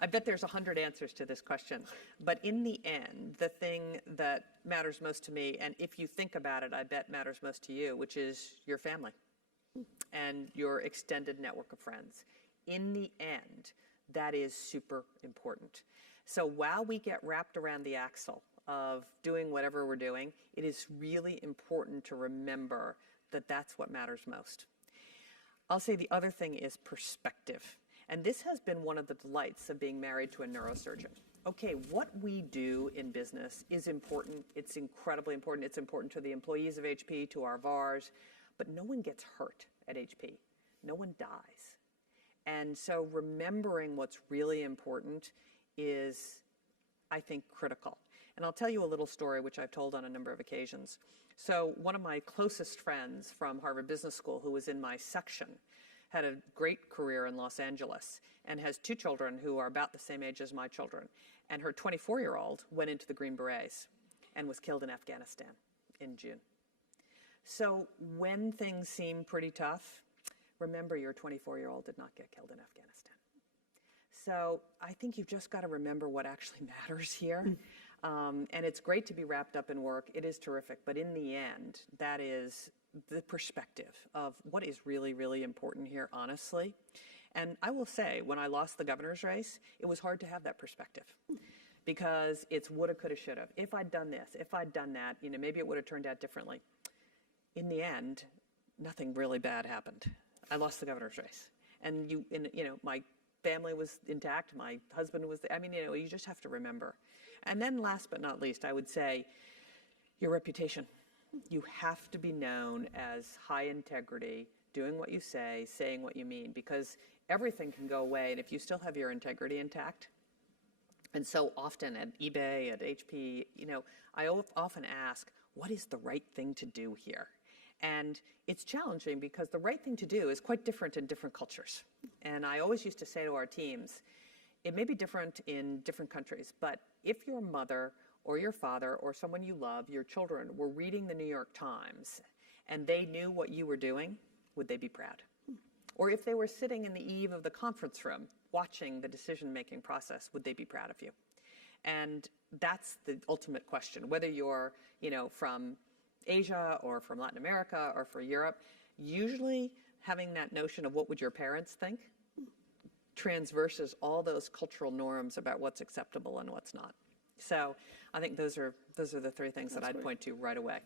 I bet there's 100 answers to this question. But in the end, the thing that matters most to me, and if you think about it, I bet matters most to you, which is your family and your extended network of friends. In the end, that is super important. So while we get wrapped around the axle of doing whatever we're doing, it is really important to remember that that's what matters most. I'll say the other thing is perspective. And this has been one of the delights of being married to a neurosurgeon. Okay, what we do in business is important. It's incredibly important. It's important to the employees of HP, to our VARs, but no one gets hurt at HP. No one dies. And so remembering what's really important is, I think, critical. And I'll tell you a little story, which I've told on a number of occasions. So one of my closest friends from Harvard Business School, who was in my section, had a great career in Los Angeles and has two children who are about the same age as my children. And her 24-year-old went into the Green Berets and was killed in Afghanistan in June. So when things seem pretty tough, remember your 24-year-old did not get killed in Afghanistan. So I think you've just got to remember what actually matters here. And it's great to be wrapped up in work. It is terrific. But in the end, that is the perspective of what is really, really important here, honestly. And I will say, when I lost the governor's race, it was hard to have that perspective because it's woulda, coulda, shoulda. If I'd done this, if I'd done that, maybe it would have turned out differently. In the end, nothing really bad happened. I lost the governor's race. And my family was intact. My husband was, you just have to remember. And then last but not least, I would say your reputation. You have to be known as high integrity, doing what you say, saying what you mean, because everything can go away. And if you still have your integrity intact, and so often at eBay, at HP, I often ask, what is the right thing to do here? And it's challenging because the right thing to do is quite different in different cultures. And I always used to say to our teams, it may be different in different countries, but if your mother or your father or someone you love, your children, were reading the New York Times and they knew what you were doing, would they be proud? Or if they were sitting in the eve of the conference room watching the decision-making process, would they be proud of you? And that's the ultimate question. Whether you're, from Asia or from Latin America or from Europe, usually having that notion of what would your parents think transverses all those cultural norms about what's acceptable and what's not. So I think those are the three things that I'd point to right away.